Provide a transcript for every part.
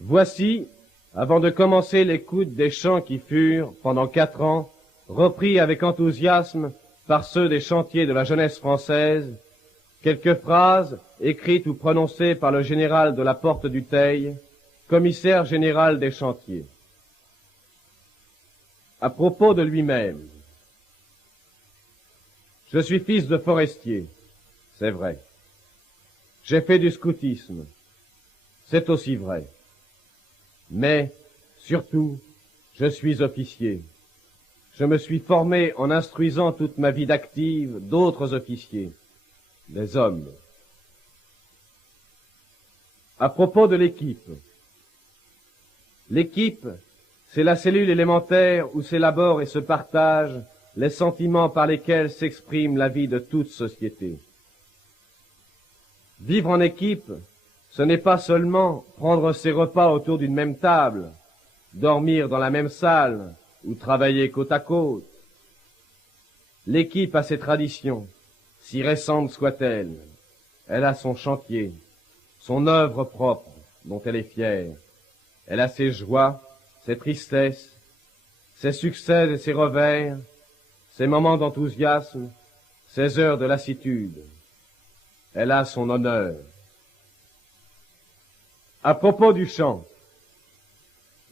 Voici, avant de commencer l'écoute des chants qui furent, pendant 4 ans, repris avec enthousiasme par ceux des chantiers de la jeunesse française, quelques phrases écrites ou prononcées par le général de la Porte du Teil, commissaire général des chantiers. À propos de lui-même, je suis fils de forestier, c'est vrai. J'ai fait du scoutisme, c'est aussi vrai. Mais, surtout, je suis officier. Je me suis formé en instruisant toute ma vie d'active d'autres officiers, des hommes. À propos de l'équipe. L'équipe, c'est la cellule élémentaire où s'élaborent et se partagent les sentiments par lesquels s'exprime la vie de toute société. Vivre en équipe, ce n'est pas seulement prendre ses repas autour d'une même table, dormir dans la même salle ou travailler côte à côte. L'équipe a ses traditions, si récentes soient-elles. Elle a son chantier, son œuvre propre dont elle est fière. Elle a ses joies, ses tristesses, ses succès et ses revers, ses moments d'enthousiasme, ses heures de lassitude. Elle a son honneur. À propos du chant,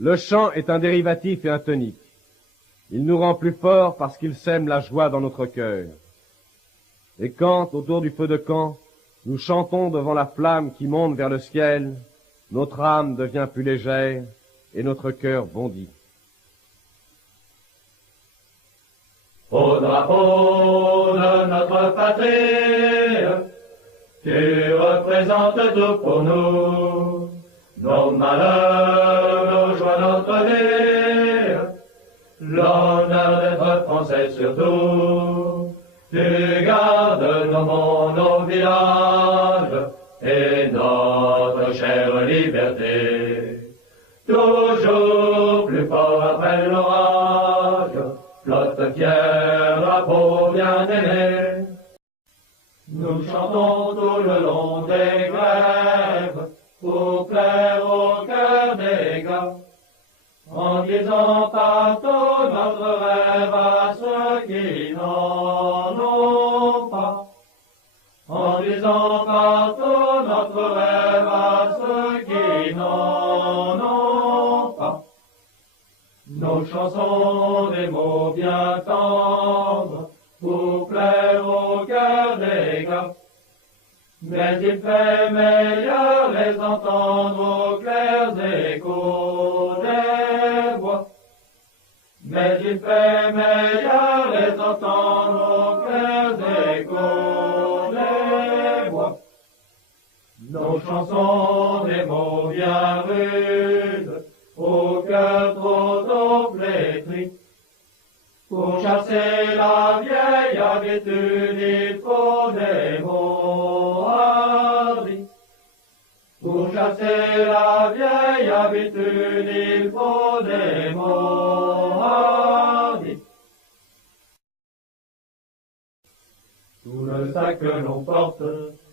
le chant est un dérivatif et un tonique. Il nous rend plus forts parce qu'il sème la joie dans notre cœur. Et quand, autour du feu de camp, nous chantons devant la flamme qui monte vers le ciel, notre âme devient plus légère et notre cœur bondit. Au drapeau de notre patrie, tu représentes tout pour nous, nos malheurs, nos joies, notre vie, l'honneur d'être français surtout. Tu gardes nos monts, nos villages et notre chère liberté. Toujours plus fort après l'orage, flotte fière, drapeau bien aimé. Nous chantons tout le long des grèves pour plaire au cœur des gars, en disant partout notre rêve à ceux qui n'en ont pas, en disant partout notre rêve à ceux qui n'en ont pas. Nos chansons des mots bien tendres pour plaire au cœur des gars, mais il fait meilleur les entendre aux clairs échos des bois. Mais il fait meilleur les entendre aux clairs échos des bois. Nos chansons des mots bien rudes, au cœur trop flétri. Pour chasser la vieille habitude, il faut des mots hardis. Pour chasser la vieille habitude, il faut des mots hardis. Tout le sac que l'on porte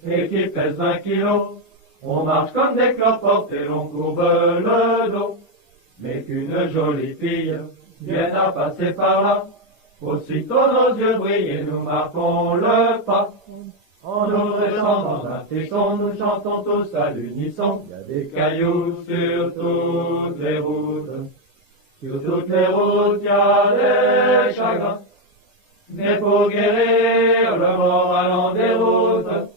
et qui pèse 20 kilos, on marche comme des cloportes et l'on courbe le dos. Mais qu'une jolie fille vienne à passer par là, aussitôt nos yeux brillent et nous marquons le pas. En nous dressant dans un frisson, nous chantons tous à l'unisson. Il y a des cailloux sur toutes les routes. Sur toutes les routes, il y a des chagrins. Mais pour guérir le moral en déroute,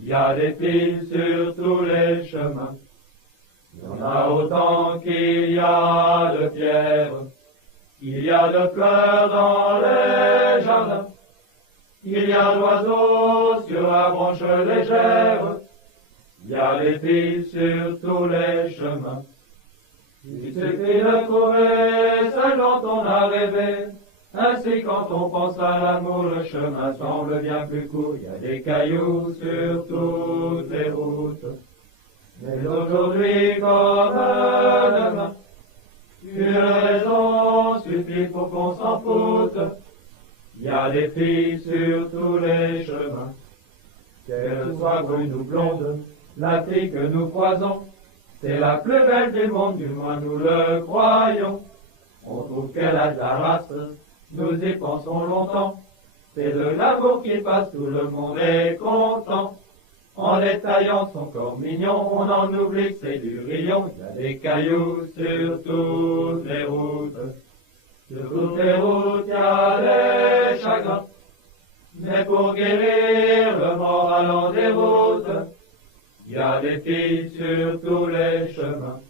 il y a des filles sur tous les chemins. Il y en a autant qu'il y a de pierres, il y a de fleurs dans les jardins, il y a d'oiseaux sur la branche légère, il y a des filles sur tous les chemins. Il suffit de trouver celle dont on a rêvé, ainsi quand on pense à l'amour, le chemin semble bien plus court. Il y a des cailloux sur toutes les routes, mais aujourd'hui comme demain, une raison suffit pour qu'on s'en foute. Il y a des filles sur tous les chemins, qu'elles soient brunes ou blondes, la fille que nous croisons, C'est la plus belle du monde, du moins nous le croyons. On trouve qu'elle a de la race, nous y pensons longtemps. C'est de l'amour qui passe, tout le monde est content. En détaillant son corps mignon, on en oublie que c'est du rayon. Il y a des cailloux sur toutes les routes. Sur toutes les routes, il y a des chagrins. Mais pour guérir le moral en déroute, il y a des filles sur tous les chemins.